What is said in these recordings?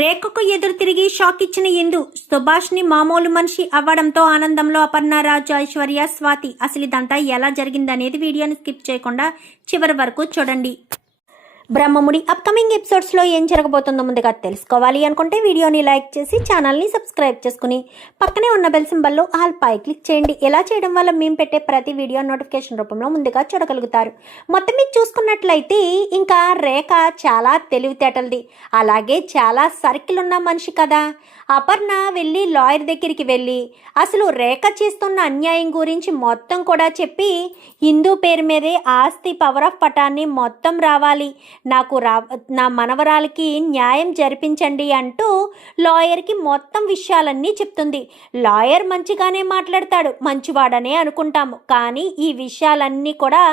రేఖకు ఎదురు తిరిగి షాక్ ఇచ్చిన ఇందు సుభాష్ని మామూలు మనిషి అవ్వడంతో ఆనందంలో అపర్ణరాజు, ఐశ్వర్య, స్వాతి. అసలు ఇదంతా ఎలా జరిగిందనేది వీడియోని స్కిప్ చేయకుండా చివరి వరకు చూడండి. బ్రహ్మముడి అప్కమింగ్ ఎపిసోడ్స్లో ఏం జరగబోతుందో ముందుగా తెలుసుకోవాలి అనుకుంటే వీడియోని లైక్ చేసి ఛానల్ని సబ్స్క్రైబ్ చేసుకుని పక్కనే ఉన్న బెల్ సింబల్లో ఆల్ పై క్లిక్ చేయండి. ఇలా చేయడం వల్ల మేము పెట్టే ప్రతి వీడియో నోటిఫికేషన్ రూపంలో ముందుగా చూడగలుగుతారు. మొత్తం మీరు చూసుకున్నట్లయితే ఇంకా రేఖ చాలా తెలివితేటలది, అలాగే చాలా సర్కిల్ ఉన్న మనిషి కదా. అపర్ణ వెళ్ళి లాయర్ దగ్గరికి వెళ్ళి అసలు రేఖ చేస్తున్న అన్యాయం గురించి మొత్తం కూడా చెప్పి హిందూ పేరు మీదే ఆస్తి పవర్ ఆఫ్ పటాన్ని మొత్తం రావాలి, నాకు నా మనవరాలకి న్యాయం జరిపించండి అంటూ లాయర్కి మొత్తం విషయాలన్నీ చెప్తుంది. లాయర్ మంచిగానే మాట్లాడతాడు, మంచివాడనే అనుకుంటాము, కానీ ఈ విషయాలన్నీ కూడా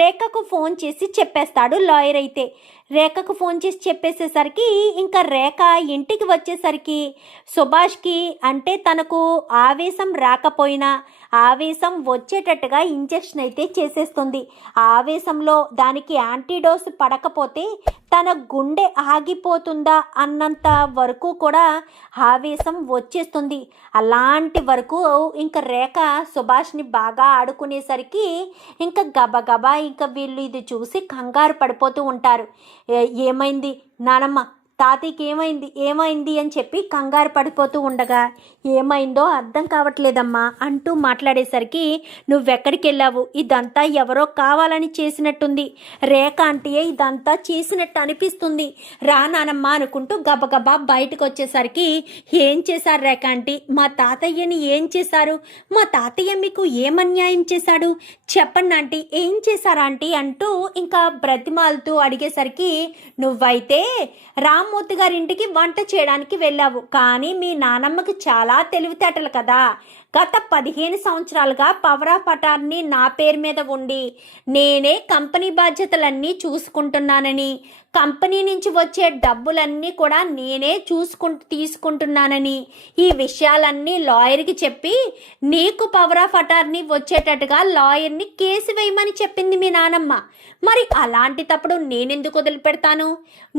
రేఖకు ఫోన్ చేసి చెప్పేస్తాడు లాయర్. అయితే రేఖకు ఫోన్ చేసి చెప్పేసేసరికి ఇంకా రేఖ ఇంటికి వచ్చేసరికి సుభాష్కి అంటే తనకు ఆవేశం రాకపోయినా ఆవేశం వచ్చేటట్టుగా ఇంజెక్షన్ అయితే చేసేస్తుంది. ఆవేశంలో దానికి యాంటీడోస్ పడకపోతే తన గుండె ఆగిపోతుందా అన్నంత వరకు కూడా ఆవేశం వచ్చేస్తుంది. అలాంటి వరకు ఇంకా రేఖ సుభాష్ని బాగా ఆడుకునేసరికి ఇంకా గబగబా ఇంకా వీళ్ళు ఇది చూసి కంగారు పడిపోతూ ఉంటారు. ఏమైంది నానమ్మ, తాతయ్యకి ఏమైంది ఏమైంది అని చెప్పి కంగారు పడిపోతూ ఉండగా ఏమైందో అర్థం కావట్లేదమ్మా అంటూ మాట్లాడేసరికి నువ్వెక్కడికి వెళ్ళావు, ఇదంతా ఎవరో కావాలని చేసినట్టుంది, రేఖ ఆంటీయే ఇదంతా చేసినట్టు అనిపిస్తుంది, రా నానమ్మ అనుకుంటూ గబగబా బయటకు వచ్చేసరికి ఏం చేశారు రేఖ ఆంటీ, మా తాతయ్యని ఏం చేశారు, మా తాతయ్య మీకు ఏమన్యాయం చేశాడు చెప్పండి ఆంటీ, ఏం చేశారు ఆంటీ అంటూ ఇంకా బ్రతిమాలుతూ అడిగేసరికి నువ్వైతే రామ్మూర్తి గారింటికి వంట చేయడానికి వెళ్ళావు, కానీ మీ నానమ్మకి చాలా తెలివితేటలు కదా. గత 15 సంవత్సరాలుగా పవర్ ఆఫ్ అటార్నీ నా పేరు మీద ఉండి నేనే కంపెనీ బాధ్యతలన్నీ చూసుకుంటున్నానని, కంపెనీ నుంచి వచ్చే డబ్బులన్నీ కూడా నేనే తీసుకుంటున్నానని ఈ విషయాలన్నీ లాయర్కి చెప్పి నీకు పవర్ ఆఫ్ అటార్నీ వచ్చేటట్టుగా లాయర్ని కేసు వేయమని చెప్పింది మీ నానమ్మ. మరి అలాంటి తప్పుడు నేనెందుకు వదిలిపెడతాను,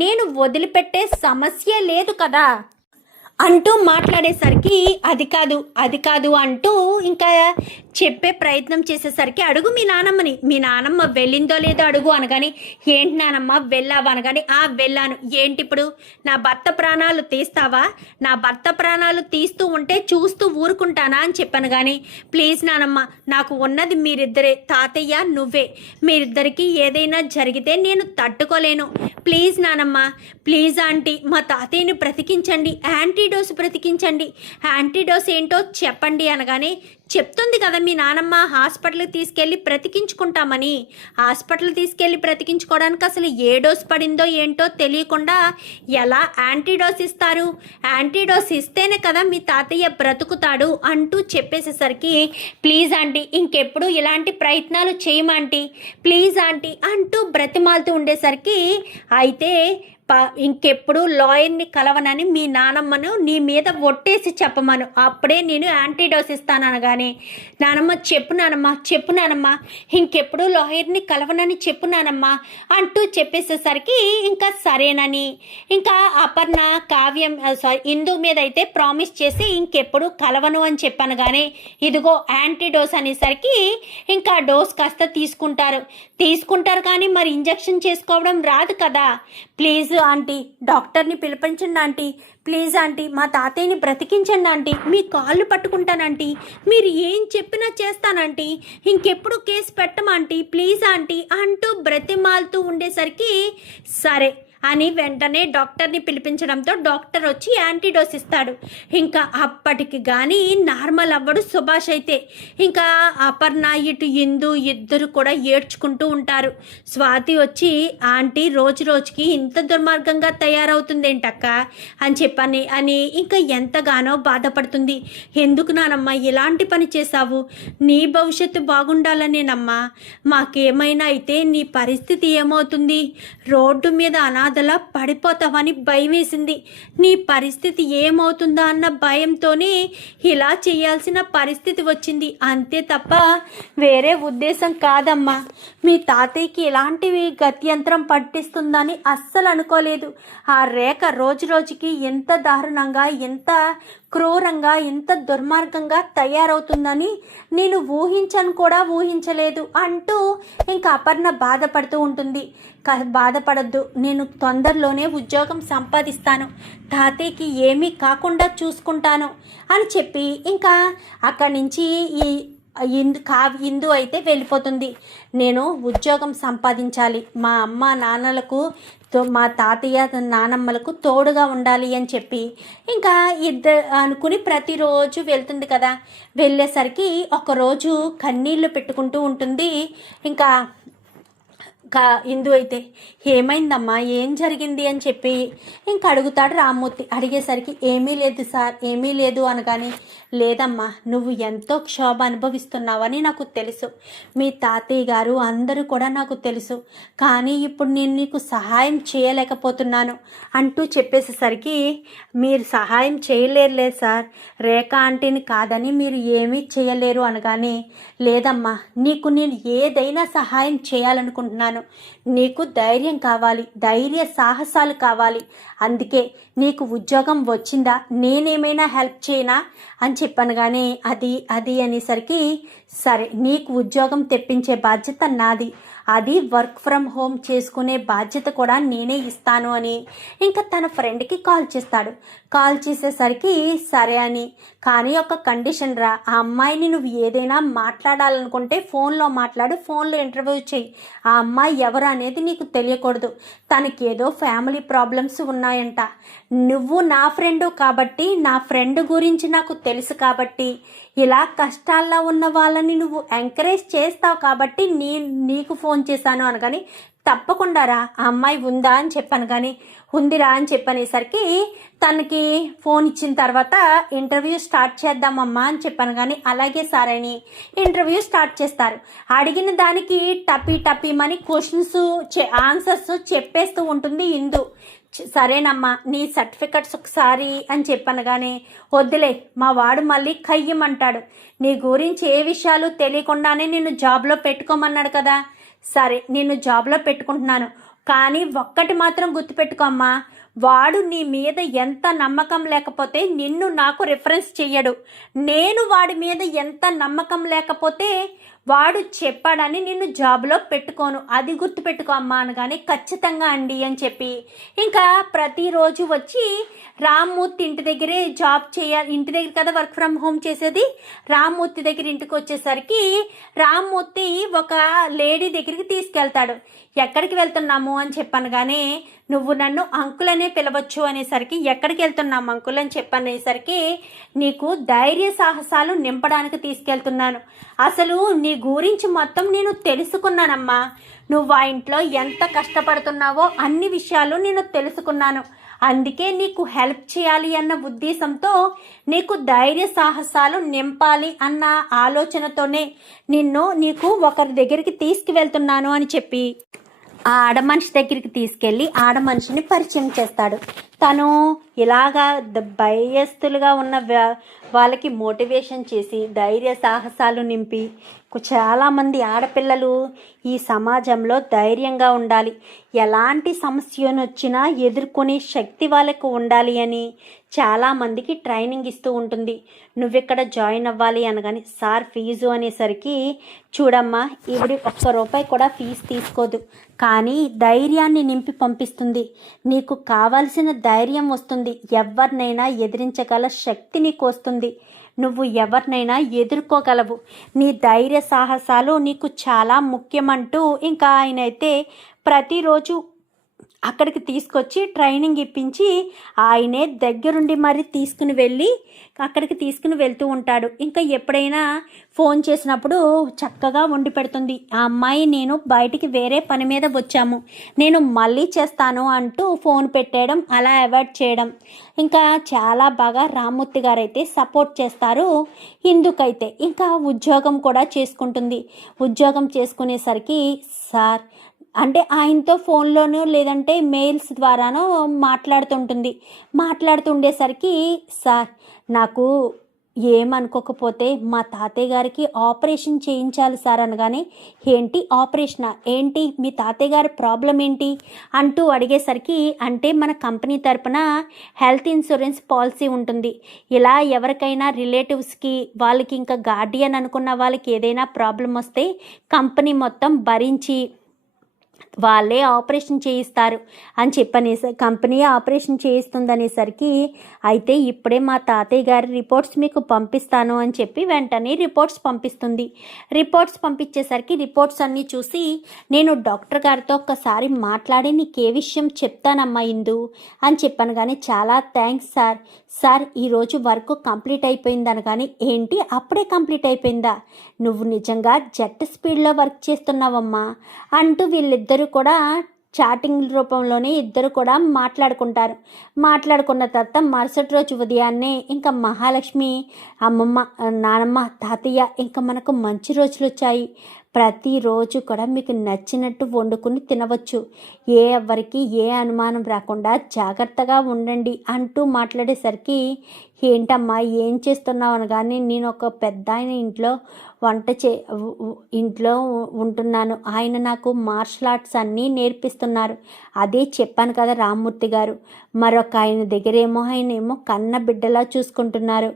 నేను వదిలిపెట్టే సమస్య లేదు కదా అంటూ మాట్లాడేసరికి అది కాదు అంటూ ఇంకా చెప్పే ప్రయత్నం చేసేసరికి అడుగు మీ నానమ్మని, మీ నానమ్మ వెళ్ళిందో లేదో అడుగు అనగాని ఏంటి నానమ్మ వెళ్ళావా అనగాని వెళ్ళాను, ఏంటి ఇప్పుడు నా భర్త ప్రాణాలు తీస్తావా, నా భర్త ప్రాణాలు తీస్తూ ఉంటే చూస్తూ ఊరుకుంటానా అని చెప్పాను. కానీ ప్లీజ్ నానమ్మ, నాకు ఉన్నది మీరిద్దరే, తాతయ్య నువ్వే, మీరిద్దరికి ఏదైనా జరిగితే నేను తట్టుకోలేను, ప్లీజ్ నానమ్మ, ప్లీజ్ ఆంటీ మా తాతయ్యని బ్రతికించండి, యాంటీడోస్ బ్రతికించండి, యాంటీడోస్ ఏంటో చెప్పండి అనగానే చెప్తుంది కదా మీ నానమ్మ హాస్పిటల్కి తీసుకెళ్ళి బ్రతికించుకుంటామని. హాస్పిటల్ తీసుకెళ్ళి బ్రతికించుకోవడానికి అసలు ఏ డోస్ పడిందో ఏంటో తెలియకుండా ఎలా యాంటీడోస్ ఇస్తారు, యాంటీడోస్ ఇస్తేనే కదా మీ తాతయ్య బ్రతుకుతాడు అంటూ చెప్పేసేసరికి ప్లీజ్ ఆంటీ ఇంకెప్పుడు ఇలాంటి ప్రయత్నాలు చేయమంటీ, ప్లీజ్ ఆంటీ అంటూ బ్రతిమాలుతూ ఉండేసరికి అయితే ఇంకెప్పుడు లాయర్ని కలవనని మీ నానమ్మను నీ మీద ఒట్టేసి చెప్పమను, అప్పుడే నేను యాంటీడోస్ ఇస్తాను అనగానే నానమ్మ చెప్పు నానమ్మ ఇంకెప్పుడు లాయర్ని కలవనని చెప్పు నానమ్మ అంటూ చెప్పేసేసరికి ఇంకా సరేనని ఇంకా అపర్ణ కావ్యం ఇందు మీద అయితే ప్రామిస్ చేసి ఇంకెప్పుడు కలవను అని చెప్పాను. కానీ ఇదిగో యాంటీడోస్ అనేసరికి ఇంకా డోస్ కాస్త తీసుకుంటారు కానీ మరి ఇంజెక్షన్ చేసుకోవడం రాదు కదా. ప్లీజ్ ఆంటీ డాక్టర్ని పిలిపించండి ఆంటీ, ప్లీజ్ ఆంటీ మా తాతయ్యని బ్రతికించండి ఆంటీ, మీ కాళ్ళు పట్టుకుంటానంటీ, మీరు ఏం చెప్పినా చేస్తానంటీ, ఇంకెప్పుడు కేసు పెట్టమాంటీ, ప్లీజ్ ఆంటీ అంటూ బ్రతిమాలుతూ ఉండేసరికి సరే అని వెంటనే డాక్టర్ని పిలిపించడంతో డాక్టర్ వచ్చి యాంటీడోస్ ఇస్తాడు. ఇంకా అప్పటికి కానీ నార్మల్ అవ్వడు సుభాష్. అయితే ఇంకా అపర్ణ ఇటు ఇందు ఇద్దరు కూడా ఏడ్చుకుంటూ ఉంటారు. స్వాతి వచ్చి ఆంటీ రోజుకి ఇంత దుర్మార్గంగా తయారవుతుందేంటక్క అని చెప్పని అని ఇంకా ఎంతగానో బాధపడుతుంది. ఎందుకు నానమ్మ ఇలాంటి పని చేశావు, నీ భవిష్యత్తు బాగుండాలనేనమ్మా, మాకేమైనా అయితే నీ పరిస్థితి ఏమవుతుంది, రోడ్డు మీద అనాథలా పడిపోతావని భయం వేసింది. నీ పరిస్థితి ఏమవుతుందా అన్న భయంతోనే ఇలా చేయాల్సిన పరిస్థితి వచ్చింది, అంతే తప్ప వేరే ఉద్దేశం కాదమ్మా. మీ తాతయ్యకి ఇలాంటివి గత్యంతరం పట్టిస్తుందని అస్సలు అనుకోలేదు. ఆ రేఖ రోజు రోజుకి ఎంత దారుణంగా, ఎంత క్రూరంగా, ఎంత దుర్మార్గంగా తయారవుతుందని నేను ఊహించలేదు అంటూ ఇంకా అపర్ణ బాధపడుతూ ఉంటుంది. బాధపడద్దు, నేను తొందరలోనే ఉద్యోగం సంపాదిస్తాను, తాతయ్యకి ఏమీ కాకుండా చూసుకుంటాను అని చెప్పి ఇంకా అక్కడి నుంచి ఈ ఇందు అయితే వెళ్ళిపోతుంది. నేను ఉద్యోగం సంపాదించాలి, మా అమ్మ నాన్నలకు మా తాతయ్య నానమ్మలకు తోడుగా ఉండాలి అని చెప్పి ఇంకా ఇద్దరు అనుకుని ప్రతిరోజు వెళ్తుంది కదా. వెళ్ళేసరికి ఒకరోజు కన్నీళ్లు పెట్టుకుంటూ ఉంటుంది. ఇంకా ఇందు అయితే ఏమైందమ్మా, ఏం జరిగింది అని చెప్పి ఇంకా అడుగుతాడు రామ్మూర్తి. అడిగేసరికి ఏమీ లేదు సార్, ఏమీ లేదు అనగానే, లేదమ్మా నువ్వు ఎంతో క్షోభ అనుభవిస్తున్నావని నాకు తెలుసు, మీ తాతయ్య గారు అందరూ కూడా నాకు తెలుసు, కానీ ఇప్పుడు నేను నీకు సహాయం చేయలేకపోతున్నాను అంటూ చెప్పేసేసరికి, మీరు సహాయం చేయలేరులే సార్, రేఖ ఆంటీని కాదని మీరు ఏమీ చేయలేరు అనగానే, లేదమ్మా నీకు నేను ఏదైనా సహాయం చేయాలనుకుంటున్నాను, నీకు ధైర్యం కావాలి, ధైర్య సాహసాలు కావాలి, అందుకే నీకు ఉద్యోగం వచ్చిందా, నేనేమైనా హెల్ప్ చేయనా అని చెప్పాను. కానీ అది అనేసరికి, సరే నీకు ఉద్యోగం తెప్పించే బాధ్యత నాది, అది వర్క్ ఫ్రమ్ హోమ్ చేసుకునే బాధ్యత కూడా నేనే ఇస్తాను అని ఇంకా తన ఫ్రెండ్కి కాల్ చేస్తాడు. కాల్ చేసేసరికి సరే అని, కానీ ఒక కండిషన్ రా, ఆ అమ్మాయిని నువ్వు ఏదైనా మాట్లాడాలనుకుంటే ఫోన్లో మాట్లాడు, ఫోన్లో ఇంటర్వ్యూ చేయి, ఆ అమ్మాయి ఎవరు అనేది నీకు తెలియకూడదు, తనకి ఏదో ఫ్యామిలీ ప్రాబ్లమ్స్ ఉన్నాయంట, నువ్వు నా ఫ్రెండు కాబట్టి, నా ఫ్రెండ్ గురించి నాకు తెలుసు కాబట్టి, ఇలా కష్టాల్లో ఉన్న వాళ్ళని నువ్వు ఎంకరేజ్ చేస్తావు కాబట్టి నీకు ఫోన్ చేశాను అనగాని, తప్పకుండా రా, ఆ అమ్మాయి ఉందా అని చెప్పాను. కానీ ఉందిరా అని చెప్పనేసరికి తనకి ఫోన్ ఇచ్చిన తర్వాత ఇంటర్వ్యూ స్టార్ట్ చేద్దామమ్మా అని చెప్పాను. కానీ అలాగే సార్ అని ఇంటర్వ్యూ స్టార్ట్ చేస్తారు. అడిగిన దానికి టపీ మని క్వశ్చన్స్ ఆన్సర్స్ చెప్పేస్తూ ఉంటుంది ఇందు. సరేనమ్మా నీ సర్టిఫికెట్స్ ఒకసారి అని చెప్పాను. కానీ వద్దులే, మా వాడు మళ్ళీ కయ్యమంటాడు, నీ గురించి ఏ విషయాలు తెలియకుండానే నిన్ను జాబ్లో పెట్టుకోమన్నాడు కదా, సరే నిన్ను జాబ్లో పెట్టుకుంటున్నాను, కానీ ఒక్కటి మాత్రం గుర్తుపెట్టుకో అమ్మా, వాడు నీ మీద ఎంత నమ్మకం లేకపోతే నిన్ను నాకు రిఫరెన్స్ చెయ్యడు, నేను వాడి మీద ఎంత నమ్మకం లేకపోతే వాడు చెప్పాడని నిన్ను జాబ్లో పెట్టుకోను, అది గుర్తుపెట్టుకో అమ్మా అనగానే, ఖచ్చితంగా అండి అని చెప్పి ఇంకా ప్రతిరోజు వచ్చి రామ్మూర్తి ఇంటి దగ్గరే జాబ్ చేయాలి, ఇంటి దగ్గర కదా వర్క్ ఫ్రమ్ హోమ్ చేసేది, రామ్మూర్తి దగ్గర ఇంటికి వచ్చేసరికి రామ్మూర్తి ఒక లేడీ దగ్గరికి తీసుకెళ్తాడు. ఎక్కడికి వెళ్తున్నాము అని చెప్పాను. కానీ నువ్వు నన్ను అంకుల్ అనే పిలవచ్చు అనేసరికి, ఎక్కడికి వెళ్తున్నాము అంకుల్ అని చెప్పనేసరికి, నీకు ధైర్య సాహసాలు నింపడానికి తీసుకెళ్తున్నాను, అసలు నీ గురించి మొత్తం నేను తెలుసుకున్నానమ్మా, నువ్వు ఆ ఇంట్లో ఎంత కష్టపడుతున్నావో అన్ని విషయాలు నేను తెలుసుకున్నాను, అందుకే నీకు హెల్ప్ చేయాలి అన్న ఉద్దేశంతో, నీకు ధైర్య సాహసాలు నింపాలి అన్న ఆలోచనతోనే నీకు ఒకరి దగ్గరికి తీసుకువెళ్తున్నాను అని చెప్పి ఆ ఆడమనిషి దగ్గరికి తీసుకెళ్ళి ఆడమనిషిని పరిచయం చేస్తాడు. తను ఇలాగా భయస్తులుగా ఉన్న వాళ్ళకి మోటివేషన్ చేసి ధైర్య సాహసాలు నింపి, చాలామంది ఆడపిల్లలు ఈ సమాజంలో ధైర్యంగా ఉండాలి, ఎలాంటి సమస్యను వచ్చినా ఎదుర్కొనే శక్తి వాళ్ళకు ఉండాలి అని చాలామందికి ట్రైనింగ్ ఇస్తూ ఉంటుంది. నువ్వెక్కడ జాయిన్ అవ్వాలి అనగాని, సార్ ఫీజు అనేసరికి, చూడమ్మా ఈవిడ ₹1 కూడా ఫీజు తీసుకోదు, కానీ ధైర్యాన్ని నింపి పంపిస్తుంది, నీకు కావాల్సిన ధైర్యం వస్తుంది, ఎవరినైనా ఎదిరించగల శక్తి నీకు వస్తుంది, నువ్వు ఎవరినైనా ఎదుర్కోగలవు, నీ ధైర్య సాహసాలు నీకు చాలా ముఖ్యమంటూ ఇంకా ఆయన అయితే ప్రతిరోజు అక్కడికి తీసుకొచ్చి ట్రైనింగ్ ఇప్పించి ఆయనే దగ్గరుండి మరి అక్కడికి తీసుకుని వెళ్తూ ఉంటాడు. ఇంకా ఎప్పుడైనా ఫోన్ చేసినప్పుడు చక్కగా వండి పెడుతుంది. ఆ అమ్మాయి నేను బయటికి వేరే పని మీద వచ్చాము, నేను మళ్ళీ చేస్తాను అంటూ ఫోన్ పెట్టేయడం, అలా అవాయిడ్ చేయడం ఇంకా చాలా బాగా రామ్మూర్తి గారు అయితే సపోర్ట్ చేస్తారు. ఇందుకైతే ఇంకా ఉద్యోగం కూడా చేసుకుంటుంది. ఉద్యోగం చేసుకునేసరికి, సార్ అంటే ఆయనతో ఫోన్లోనో లేదంటే మెయిల్స్ ద్వారానో మాట్లాడుతుండేసరికి సార్ నాకు ఏమనుకోకపోతే మా తాతయ్య గారికి ఆపరేషన్ చేయించాలి సార్ అనగానే ఏంటి ఆపరేషనా, ఏంటి మీ తాతయ్య గారి ప్రాబ్లం ఏంటి అంటూ అడిగేసరికి అంటే మన కంపెనీ తరపున హెల్త్ ఇన్సూరెన్స్ పాలసీ ఉంటుంది. ఇలా ఎవరికైనా రిలేటివ్స్కి వాళ్ళకి ఇంకా గార్డియన్ అనుకున్న వాళ్ళకి ఏదైనా ప్రాబ్లం వస్తే కంపెనీ మొత్తం భరించి వాళ్ళే ఆపరేషన్ చేయిస్తారు అని చెప్పనేసి కంపెనీ ఆపరేషన్ చేయిస్తుందనేసరికి అయితే ఇప్పుడే మా తాతయ్య గారి రిపోర్ట్స్ మీకు పంపిస్తాను అని చెప్పి వెంటనే రిపోర్ట్స్ పంపిస్తుంది. రిపోర్ట్స్ పంపించేసరికి రిపోర్ట్స్ అన్నీ చూసి నేను డాక్టర్ గారితో ఒక్కసారి మాట్లాడి నీకు ఏ విషయం చెప్తానమ్మా ఇందు అని చెప్పాను. కానీ చాలా థ్యాంక్స్ సార్ ఈరోజు వర్క్ కంప్లీట్ అయిపోయింది అనగానే ఏంటి అప్పుడే కంప్లీట్ అయిపోయిందా, నువ్వు నిజంగా జెట్ స్పీడ్లో వర్క్ చేస్తున్నావమ్మా అంటూ వీళ్ళిద్దరూ కూడా చాటింగ్ రూపంలోనే ఇద్దరు కూడా మాట్లాడుకున్న తర్వాత మరుసటి రోజు ఉదయాన్నే ఇంకా మహాలక్ష్మి అమ్మమ్మ నానమ్మ తాతయ్య ఇంకా మనకు మంచి రోజులు వచ్చాయి, ప్రతిరోజు కూడా మీకు నచ్చినట్టు వండుకుని తినవచ్చు, ఎవరికి ఏ అనుమానం రాకుండా జాగ్రత్తగా ఉండండి అంటూ మాట్లాడేసరికి ఏంటమ్మా ఏం చేస్తున్నావు అనగానే నేను ఒక పెద్ద ఆయన ఇంట్లో ఉంటున్నాను, ఆయన నాకు మార్షల్ ఆర్ట్స్ అన్నీ నేర్పిస్తున్నారు, అదే చెప్పాను కదా రామ్మూర్తి గారు, మరొక ఆయన దగ్గరేమో ఆయనేమో కన్న బిడ్డలా చూసుకుంటున్నారు,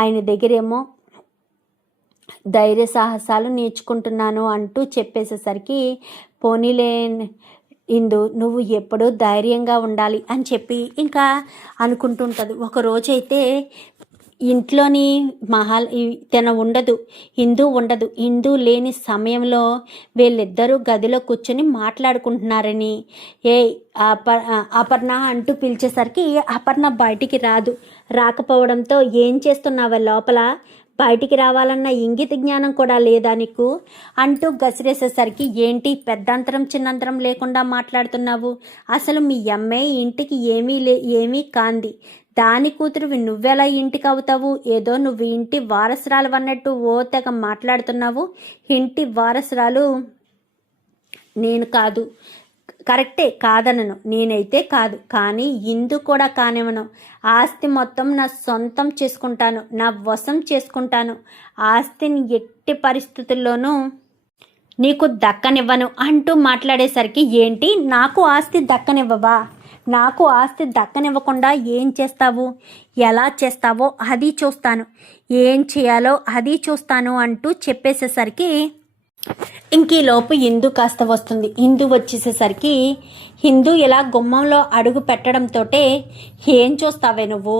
ఆయన దగ్గరేమో ధైర్య సాహసాలు నేర్చుకుంటున్నాను అంటూ చెప్పేసేసరికి పోనీలే ఇందు నువ్వు ఎప్పుడూ ధైర్యంగా ఉండాలి అని చెప్పి ఇంకా అనుకుంటుంటుంది. ఒకరోజైతే ఇంట్లోని హిందూ ఉండదు. హిందూ లేని సమయంలో వీళ్ళిద్దరూ గదిలో కూర్చొని మాట్లాడుకుంటున్నారని అపర్ణ అంటూ పిలిచేసరికి అపర్ణ బయటికి రాకపోవడంతో ఏం చేస్తున్నావా లోపల, బయటికి రావాలన్న ఇంగిత జ్ఞానం కూడా లేదా నీకు అంటూ గసిరేసేసరికి ఏంటి పెద్దంతరం చిన్నంతరం లేకుండా మాట్లాడుతున్నావు, అసలు మీ అమ్మాయి ఇంటికి ఏమీ కాంది, దాని కూతురువి నువ్వెలా ఇంటికి అవుతావు, ఏదో నువ్వు ఇంటి వారసురాలు అన్నట్టు ఓ తెగ మాట్లాడుతున్నావు, ఇంటి వారసురాలు నేను కాదు, కరెక్టే కాదనను, నేనైతే కాదు, కానీ ఇందు కూడా కానివ్వను, ఆస్తి మొత్తం నా సొంతం చేసుకుంటాను, నా వశం చేసుకుంటాను, ఆస్తిని ఎట్టి పరిస్థితుల్లోనూ నీకు దక్కనివ్వను అంటూ మాట్లాడేసరికి ఏంటి నాకు ఆస్తి దక్కనివ్వవా, నాకు ఆస్తి దక్కనివ్వకుండా ఏం చేస్తావు, ఎలా చేస్తావో అది చూస్తాను, ఏం చేయాలో అది చూస్తాను అంటూ చెప్పేసేసరికి ఇంకీలోపు హిందూ కాస్త వస్తుంది. హిందూ వచ్చేసేసరికి హిందూ ఇలా గుమ్మంలో అడుగు పెట్టడంతో ఏం చూస్తావే నువ్వు,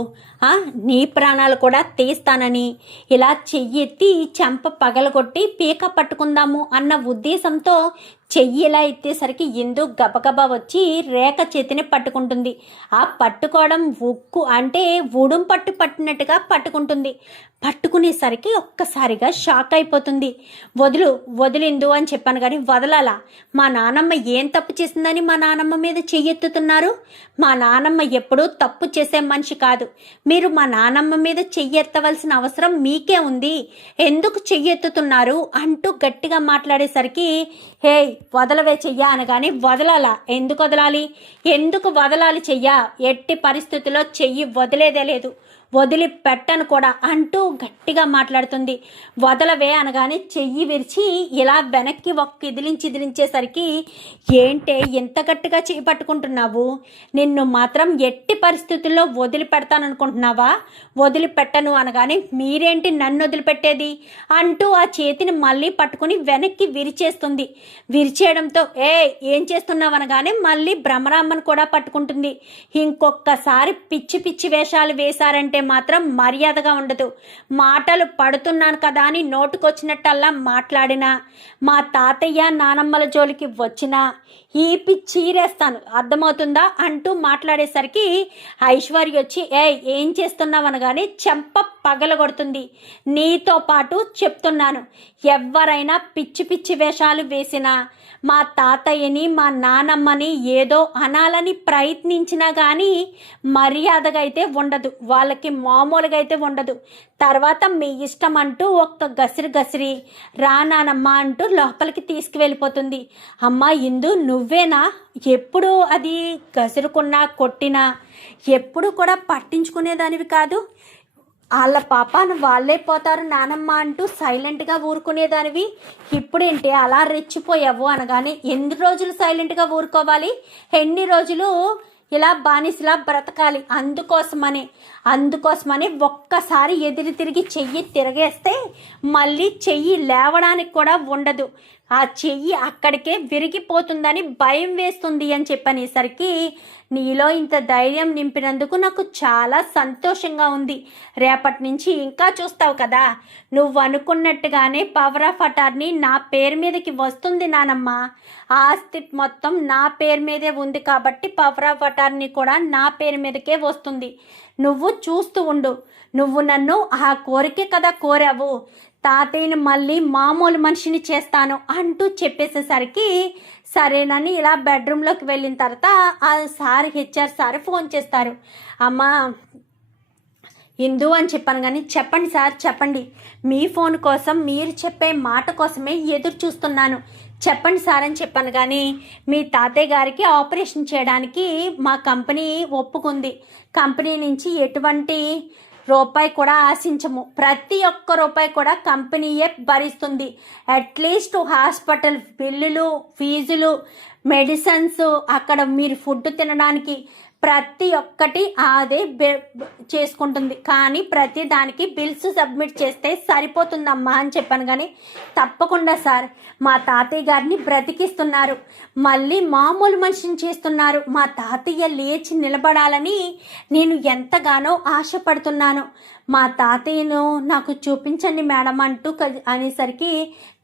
నీ ప్రాణాలు కూడా తీస్తానని ఇలా చెయ్యెత్తి చెంప పగలగొట్టి పీక పట్టుకుందాము అన్న ఉద్దేశంతో చెయ్యి ఇలా ఎత్తేసరికి హిందూ గబగబా వచ్చి రేఖ చేతిని పట్టుకుంటుంది. ఆ పట్టుకోవడం ఉక్కు అంటే ఉడుం పట్టినట్టుగా పట్టుకుంటుంది. పట్టుకునేసరికి ఒక్కసారిగా షాక్ అయిపోతుంది. వదిలిందు అని చెప్పాను కానీ వదలాలా, మా నానమ్మ ఏం తప్పు చేసిందని మా నానమ్మ మీద చెయ్యెత్తుతున్నారు, మా నానమ్మ ఎప్పుడూ తప్పు చేసే మనిషి కాదు, మీరు మా నానమ్మ మీద చెయ్యెత్తవలసిన అవసరం మీకే ఉంది, ఎందుకు చెయ్యెత్తుతున్నారు అంటూ గట్టిగా మాట్లాడేసరికి హే వదలవే చెయ్యా అనగానే వదలాలా, ఎందుకు వదలాలి చెయ్యా, ఎట్టి పరిస్థితుల్లో చెయ్యి వదిలేదే లేదు, వదిలిపెట్టను కూడా అంటూ గట్టిగా మాట్లాడుతుంది. వదలవే అనగానే చెయ్యి విరిచి ఇలా వెనక్కి ఇదిలించేసరికి ఏంటే ఎంత గట్టిగా చెయ్యి పట్టుకుంటున్నావు, నిన్ను మాత్రం ఎట్టి పరిస్థితుల్లో వదిలిపెడతాననుకుంటున్నావా, వదిలిపెట్టను అనగానే మీరేంటి నన్ను వదిలిపెట్టేది అంటూ ఆ చేతిని మళ్ళీ పట్టుకుని వెనక్కి విరిచేస్తుంది. విరిచేయడంతో ఏం చేస్తున్నావు అనగానే మళ్ళీ భ్రమరామ్మను కూడా పట్టుకుంటుంది. ఇంకొకసారి పిచ్చి వేషాలు వేశారంటే మాత్రం మర్యాదగా ఉండదు, మాటలు పడుతున్నాను కదా అని నోటుకొచ్చినట్టల్లా మాట్లాడినా, మా తాతయ్య నానమ్మల జోలికి వచ్చినా ఈపి చీరేస్తాను అర్థమవుతుందా అంటూ మాట్లాడేసరికి ఐశ్వర్య వచ్చి ఏం చేస్తున్నావు అనగానే చెంప పగలగొడుతుంది. నీతో పాటు చెప్తున్నాను, ఎవరైనా పిచ్చి వేషాలు వేసినా మా తాతయ్యని మా నానమ్మని ఏదో అనాలని ప్రయత్నించినా కానీ మర్యాదగా అయితే ఉండదు, వాళ్ళకి మామూలుగా అయితే ఉండదు. తర్వాత మీ ఇష్టం అంటూ ఒక్క గసిరి రా నానమ్మ అంటూ లోపలికి తీసుకువెళ్ళిపోతుంది. అమ్మ ఇందు నువ్వేనా ఎప్పుడు అది కసురుకున్నా కొట్టినా ఎప్పుడు కూడా పట్టించుకునేదానివి కాదు. వాళ్ళ పాపాను వాళ్ళే పోతారు నానమ్మ అంటూ సైలెంట్గా ఊరుకునేదానివి. ఇప్పుడేంటి అలా రెచ్చిపోయావు అనగానే ఎన్ని రోజులు సైలెంట్గా ఊరుకోవాలి, ఎన్ని రోజులు ఇలా బానిసలా బ్రతకాలి? అందుకోసమని ఒక్కసారి ఎదురు తిరిగి చెయ్యి తిరగేస్తే మళ్ళీ చెయ్యి లేవడానికి కూడా ఉండదు. ఆ చెయ్యి అక్కడికే విరిగిపోతుందని భయం వేస్తుంది అని చెప్పనేసరికి నీలో ఇంత ధైర్యం నింపినందుకు నాకు చాలా సంతోషంగా ఉంది. రేపటి నుంచి ఇంకా చూస్తావు కదా, నువ్వు అనుకున్నట్టుగానే పవర్ ఆఫ్ అటార్నీ నా పేరు మీదకి వస్తుంది నానమ్మ. ఆస్తి మొత్తం నా పేరు మీదే ఉంది కాబట్టి పవర్ ఆఫ్ అటార్నీ కూడా నా పేరు మీదకే వస్తుంది. నువ్వు చూస్తూ ఉండు. నువ్వు నన్ను ఆ కోరికే కదా కోరావు, తాతయ్యని మళ్ళీ మామూలు మనిషిని చేస్తాను అంటూ చెప్పేసేసరికి సరేనని ఇలా బెడ్రూమ్లోకి వెళ్ళిన తర్వాత ఆ సార్ హెచ్ఆర్ సార్ ఫోన్ చేస్తారు. అమ్మా ఇందు అని చెప్పాను కానీ చెప్పండి సార్ చెప్పండి, మీ ఫోన్ కోసం మీరు చెప్పే మాట కోసమే ఎదురు చూస్తున్నాను, చెప్పండి సార్ అని చెప్పాను. కానీ మీ తాతయ్య గారికి ఆపరేషన్ చేయడానికి మా కంపెనీ ఒప్పుకుంది. కంపెనీ నుంచి ఎటువంటి రూపాయి కూడా ఆశించము, ప్రతి ఒక్క రూపాయి కూడా కంపెనీయే భరిస్తుంది. అట్లీస్ట్ హాస్పిటల్ బిల్లులు, ఫీజులు, మెడిసిన్స్, అక్కడ మీరు ఫుడ్ తినడానికి ప్రతి ఒక్కటి అదే చేసుకుంటుంది. కానీ ప్రతి దానికి బిల్స్ సబ్మిట్ చేస్తే సరిపోతుందమ్మా అని చెప్పాను. కానీ తప్పకుండా సార్, మా తాతయ్య గారిని బ్రతికిస్తున్నారు, మళ్ళీ మామూలు మనిషిని చేస్తున్నారు, మా తాతయ్య లేచి నిలబడాలని నేను ఎంతగానో ఆశపడుతున్నాను. మా తాతయ్యను నాకు చూపించండి మేడం అంటూ అనేసరికి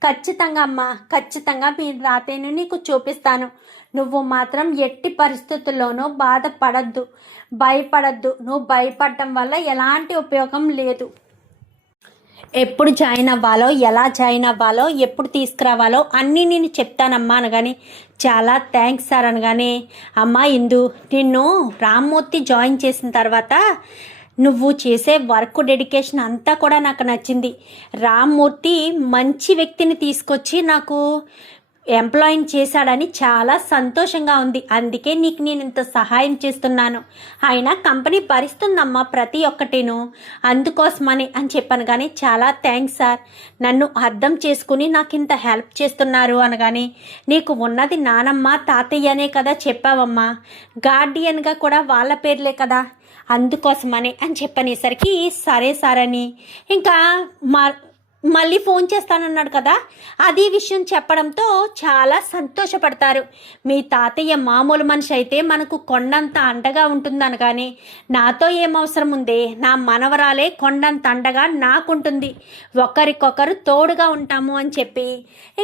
ఖచ్చితంగా అమ్మా, ఖచ్చితంగా మీ తాతయ్యను నీకు చూపిస్తాను. నువ్వు మాత్రం ఎట్టి పరిస్థితుల్లోనూ బాధపడద్దు, భయపడద్దు. నువ్వు భయపడటం వల్ల ఎలాంటి ఉపయోగం లేదు. ఎప్పుడు జాయిన్ అవ్వాలో, ఎలా జాయిన్ అవ్వాలో, ఎప్పుడు తీసుకురావాలో అన్నీ నేను చెప్తానమ్మా అనగానే చాలా థ్యాంక్స్ సార్ అనగానే, అమ్మా ఇందు, నిన్ను రామ్మూర్తి జాయిన్ చేసిన తర్వాత నువ్వు చేసే వర్క్ డెడికేషన్ అంతా కూడా నాకు నచ్చింది. రామ్మూర్తి మంచి వ్యక్తిని తీసుకొచ్చి నాకు ఎంప్లాయిని చేశాడని చాలా సంతోషంగా ఉంది. అందుకే నీకు నేను ఇంత సహాయం చేస్తున్నాను. ఆయన కంపెనీ భరిస్తుందమ్మా ప్రతి ఒక్కటేను, అందుకోసమని అని చెప్పాను. కానీ చాలా థ్యాంక్స్ సార్, నన్ను అర్థం చేసుకుని నాకు ఇంత హెల్ప్ చేస్తున్నారు అనగానే, నీకు ఉన్నది నానమ్మ తాతయ్యనే కదా చెప్పావమ్మా, గార్డియన్గా కూడా వాళ్ళ పేర్లే కదా, అందుకోసమని అని చెప్పనేసరికి సరే సార్ అని ఇంకా మళ్ళీ ఫోన్ చేస్తానన్నాడు కదా, అది విషయం చెప్పడంతో చాలా సంతోషపడతారు. మీ తాతయ్య మామూలు మనిషి అయితే మనకు కొండంత అండగా ఉంటుందనగానే, నాతో ఏం అవసరం ఉంది, నా మనవరాలే కొండంత అండగా నాకుంటుంది, ఒకరికొకరు తోడుగా ఉంటాము అని చెప్పి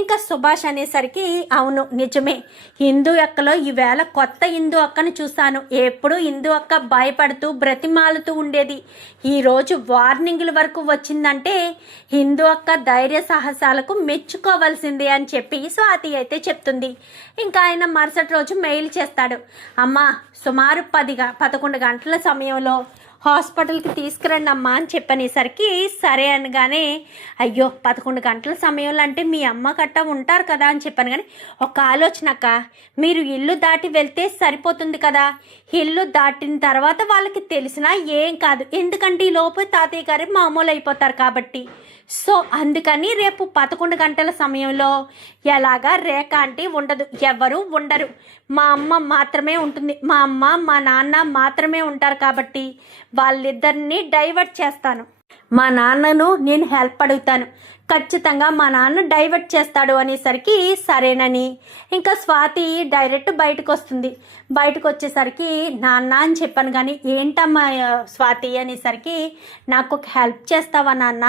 ఇంకా సుభాష్ అనేసరికి అవును నిజమే, హిందూ అక్కలో ఈవేళ కొత్త హిందూ అక్కను చూశాను. ఎప్పుడు హిందూ అక్క భయపడుతూ బ్రతిమాలుతూ ఉండేది, ఈరోజు వార్నింగ్ల వరకు వచ్చిందంటే హిందూ అక్క ధైర్య సాహసాలకు మెచ్చుకోవాల్సిందే అని చెప్పి స్వాతి అయితే చెప్తుంది. ఇంకా ఆయన మరుసటి రోజు మెయిల్ చేస్తాడు. అమ్మ సుమారు 11 గంటల సమయంలో హాస్పిటల్కి తీసుకురండి అమ్మా అని చెప్పనేసరికి సరే అనగానే, అయ్యో 11 గంటల సమయంలో అంటే మీ అమ్మ గట్ట ఉంటారు కదా అని చెప్పాను. కానీ ఒక ఆలోచనక, మీరు ఇల్లు దాటి వెళ్తే సరిపోతుంది కదా, ఇల్లు దాటిన తర్వాత వాళ్ళకి తెలిసినా ఏం కాదు, ఎందుకంటే ఈ లోపు తాతయ్య గారు మామూలు అయిపోతారు కాబట్టి. సో అందుకని రేపు 11 గంటల సమయంలో ఎలాగా రేఖ ఆంటీ ఉండదు, ఎవరు ఉండరు, మా అమ్మ మాత్రమే ఉంటుంది, మా అమ్మ మా నాన్న మాత్రమే ఉంటారు కాబట్టి వాళ్ళిద్దరిని డైవర్ట్ చేస్తాను. మా నాన్నను నేను హెల్ప్ అడుగుతాను, ఖచ్చితంగా మా నాన్న డైవర్ట్ చేస్తాడు అనేసరికి సరేనని ఇంకా స్వాతి డైరెక్ట్ బయటకు వస్తుంది. బయటకు వచ్చేసరికి నాన్న అని చెప్పాను. కానీ ఏంటమ్మా స్వాతి అనేసరికి, నాకు ఒక హెల్ప్ చేస్తావా నాన్న,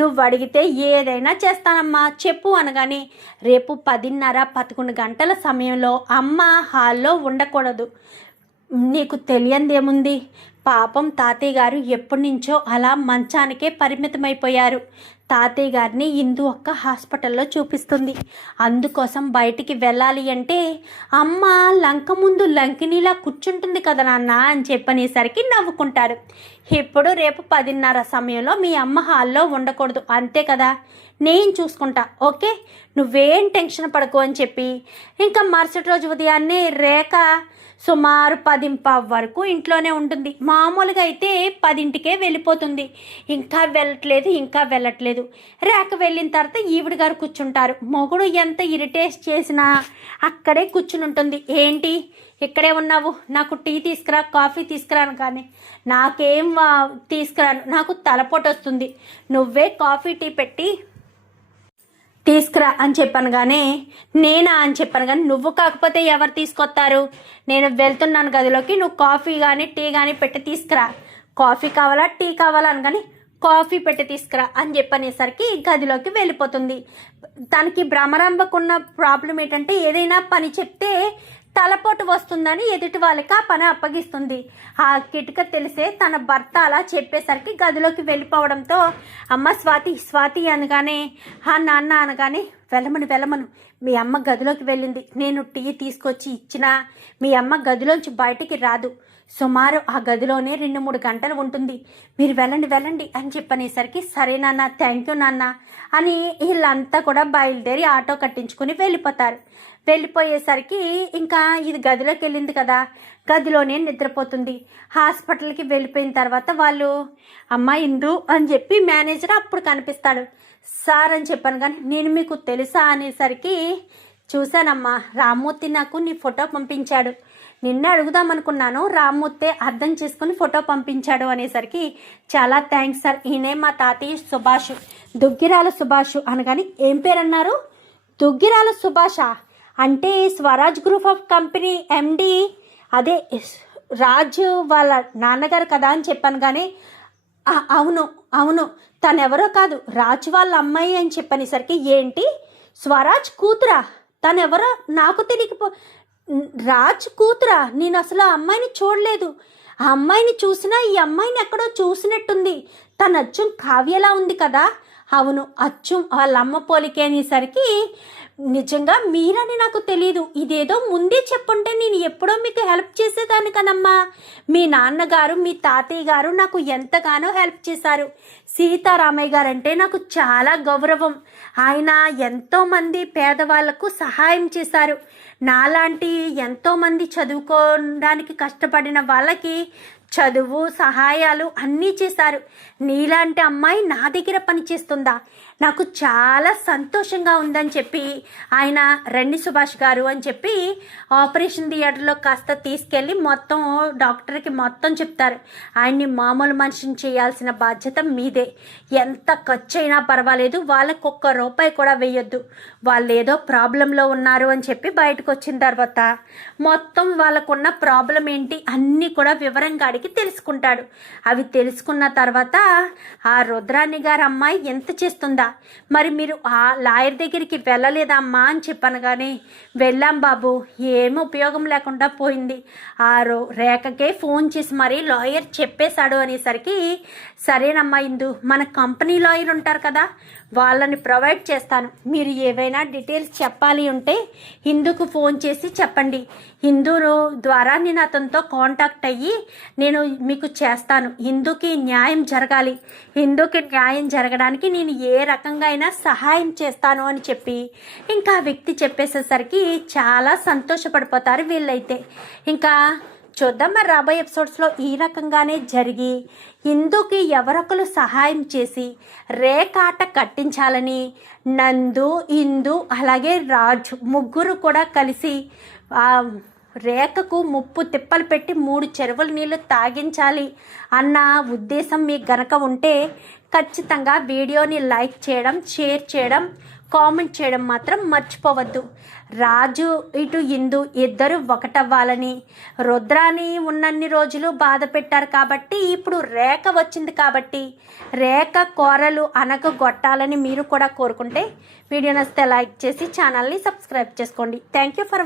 నువ్వు అడిగితే ఏదైనా చేస్తానమ్మా చెప్పు అనగానే, రేపు 10:30-11 గంటల సమయంలో అమ్మ హాల్లో ఉండకూడదు. నీకు తెలియందేముంది, పాపం తాతయ్య గారు ఎప్పటి నుంచో అలా మంచానికే పరిమితమైపోయారు. తాతయ్య గారిని ఇందు అక్క హాస్పిటల్లో చూపిస్తుంది, అందుకోసం బయటికి వెళ్ళాలి అంటే అమ్మ లంక ముందు లంకినీలా కూర్చుంటుంది కదా నాన్న అని చెప్పనేసరికి నవ్వుకుంటారు. ఇప్పుడు రేపు 10:30 సమయంలో మీ అమ్మ హాల్లో ఉండకూడదు, అంతే కదా, నేను చూసుకుంటా, ఓకే, నువ్వేం టెన్షన్ పడకు అని చెప్పి ఇంకా మరుసటి రోజు ఉదయాన్నే రేఖ సుమారు 10 వరకు ఇంట్లోనే ఉంటుంది. మామూలుగా అయితే 10కే వెళ్ళిపోతుంది. ఇంకా వెళ్ళట్లేదు. రేఖ వెళ్ళిన తర్వాత ఈవిడ గారు కూర్చుంటారు. మొగుడు ఎంత ఇరిటేట్ చేసినా అక్కడే కూర్చుని ఉంటుంది. ఏంటి ఇక్కడే ఉన్నావు, నాకు టీ తీసుకురా, కాఫీ తీసుకురాను, కానీ నాకేం తీసుకురాను, నాకు తలపోటు వస్తుంది, నువ్వే కాఫీ టీ పెట్టి తీసుకురా అని చెప్పాను కానీ నేనా అని చెప్పాను కానీ నువ్వు కాకపోతే ఎవరు తీసుకొస్తారు, నేను వెళ్తున్నాను గదిలోకి, నువ్వు కాఫీ కానీ టీ కానీ పెట్టి తీసుకురా, కాఫీ కావాలా టీ కావాలా అని కానీ కాఫీ పెట్టి తీసుకురా అని చెప్పనేసరికి గదిలోకి వెళ్ళిపోతుంది. తనకి భ్రమరాంబకున్న ప్రాబ్లం ఏంటంటే ఏదైనా పని చెప్తే తలపోటు వస్తుందని ఎదుటి వాళ్ళకి ఆ పని అప్పగిస్తుంది. ఆ కిటిక తెలిసే తన భర్త అలా చెప్పేసరికి గదిలోకి వెళ్ళిపోవడంతో అమ్మ స్వాతి అనగానే నాన్న అనగానే వెళ్ళమను, మీ అమ్మ గదిలోకి వెళ్ళింది, నేను టీ తీసుకొచ్చి ఇచ్చినా మీ అమ్మ గదిలోంచి బయటికి రాదు, సుమారు ఆ గదిలోనే 2-3 గంటలు ఉంటుంది, మీరు వెళ్ళండి అని చెప్పనేసరికి సరే నాన్న, థ్యాంక్ యూ నాన్న అని వీళ్ళంతా కూడా బయలుదేరి ఆటో కట్టించుకుని వెళ్ళిపోతారు. వెళ్ళిపోయేసరికి ఇంకా ఇది గదిలోకి వెళ్ళింది కదా, గదిలోనే నిద్రపోతుంది. హాస్పిటల్కి వెళ్ళిపోయిన తర్వాత వాళ్ళు అమ్మ ఇందు అని చెప్పి మేనేజర్ అప్పుడు కనిపిస్తాడు. సార్ అని చెప్పాను కానీ నేను మీకు తెలుసా అనేసరికి చూశానమ్మా, రామ్మూర్తి నాకు నీ ఫోటో పంపించాడు, నిన్నే అడుగుదామనుకున్నాను, రామ్మూర్తే అర్థం చేసుకుని ఫోటో పంపించాడు అనేసరికి చాలా థ్యాంక్స్ సార్, ఈయనే మా తాతయ్య సుభాష్, దుగ్గిరాల సుభాష్ అనగాని ఏం పేరన్నారు, దుగ్గిరాల సుభాష అంటే Swaraj group of company MD, అదే రాజు వాళ్ళ నాన్నగారు కదా అని చెప్పాను కానీ అవును తనెవరో కాదు, రాజు వాళ్ళ అమ్మాయి అని చెప్పనేసరికి ఏంటి స్వరాజ్ కూతురా, తనెవరో నాకు తెలియకపో, రాజ్ కూతురా, నేను అసలు ఆ అమ్మాయిని చూడలేదు, ఆ అమ్మాయిని చూసినా ఈ అమ్మాయిని ఎక్కడో చూసినట్టుంది, తను అచ్చం కావ్యలా ఉంది కదా, అవును అచ్చం వాళ్ళ అమ్మ పోలికే అనేసరికి నిజంగా మీరని నాకు తెలియదు, ఇదేదో ముందే చెప్పుంటే నేను ఎప్పుడో మీకు హెల్ప్ చేసేదాన్ని కదమ్మా, మీ నాన్నగారు మీ తాతయ్య గారు నాకు ఎంతగానో హెల్ప్ చేశారు, సీతారామయ్య గారు అంటే నాకు చాలా గౌరవం, ఆయన ఎంతోమంది పేదవాళ్లకు సహాయం చేశారు, నాలాంటి ఎంతోమంది చదువుకోవడానికి కష్టపడిన వాళ్ళకి చదువు సహాయాలు అన్నీ చేశారు, నీలాంటి అమ్మాయి నా దగ్గర పనిచేస్తుందా, నాకు చాలా సంతోషంగా ఉందని చెప్పి ఆయన రండి సుభాష్ గారు అని చెప్పి ఆపరేషన్ థియేటర్లో కాస్త తీసుకెళ్ళి మొత్తం డాక్టర్కి మొత్తం చెప్తారు, ఆయన్ని మామూలు మనిషిని చేయాల్సిన బాధ్యత మీదే, ఎంత ఖర్చు అయినా పర్వాలేదు, వాళ్ళకు ₹1 కూడా వేయొద్దు, వాళ్ళు ఏదో ప్రాబ్లంలో ఉన్నారు అని చెప్పి బయటకు వచ్చిన తర్వాత మొత్తం వాళ్ళకున్న ప్రాబ్లం ఏంటి అన్నీ కూడా వివరంగా అడిగి తెలుసుకుంటాడు. అవి తెలుసుకున్న తర్వాత ఆ రుద్రాణి గారి అమ్మాయి ఎంత చేస్తుందా, మరి మీరు ఆ లాయర్ దగ్గరికి వెళ్ళలేదమ్మా అని చెప్పాను కానీ వెళ్ళాం బాబు, ఏమీ ఉపయోగం లేకుండా పోయింది, ఆ రేఖకే ఫోన్ చేసి మరీ లాయర్ చెప్పేశాడు అనేసరికి సరేనమ్మా ఇందు, మన కంపెనీ లాయర్ ఉంటారు కదా వాళ్ళని ప్రొవైడ్ చేస్తాను, మీరు ఏవైనా డీటెయిల్స్ చెప్పాలి ఉంటే హిందూకు ఫోన్ చేసి చెప్పండి, హిందూ ద్వారా నేను అతనితో కాంటాక్ట్ అయ్యి నేను మీకు చేస్తాను, హిందూకి న్యాయం జరగాలి, హిందూకి న్యాయం జరగడానికి నేను ఏ రకంగా అయినా సహాయం చేస్తాను అని చెప్పి ఇంకా వ్యక్తి చెప్పేసేసరికి చాలా సంతోషపడిపోతారు వీళ్ళైతే. ఇంకా చూద్దాం మరి రాబోయే ఎపిసోడ్స్లో ఈ రకంగానే జరిగి హిందూకి ఎవరొకరు సహాయం చేసి రేఖాట కట్టించాలని నందు ఇందు అలాగే రాజు ముగ్గురు కూడా కలిసి రేఖకు ముప్పు తిప్పలు పెట్టి 3 చెరువుల నీళ్లు తాగించాలి అన్న ఉద్దేశం మీకు గనక ఉంటే ఖచ్చితంగా వీడియోని లైక్ చేయడం, షేర్ చేయడం, కామెంట్ చేయడం మాత్రం మర్చిపోవద్దు. రాజు ఇటు ఇందు ఇద్దరు ఒకటవ్వాలని, రుద్రాని ఉన్నన్ని రోజులు బాధ పెట్టారు కాబట్టి ఇప్పుడు రేఖ వచ్చింది కాబట్టి రేఖ కోరలు అనగొట్టాలని మీరు కూడా కోరుకుంటే వీడియో నచ్చితే లైక్ చేసి ఛానల్ని సబ్స్క్రైబ్ చేసుకోండి. Thank you for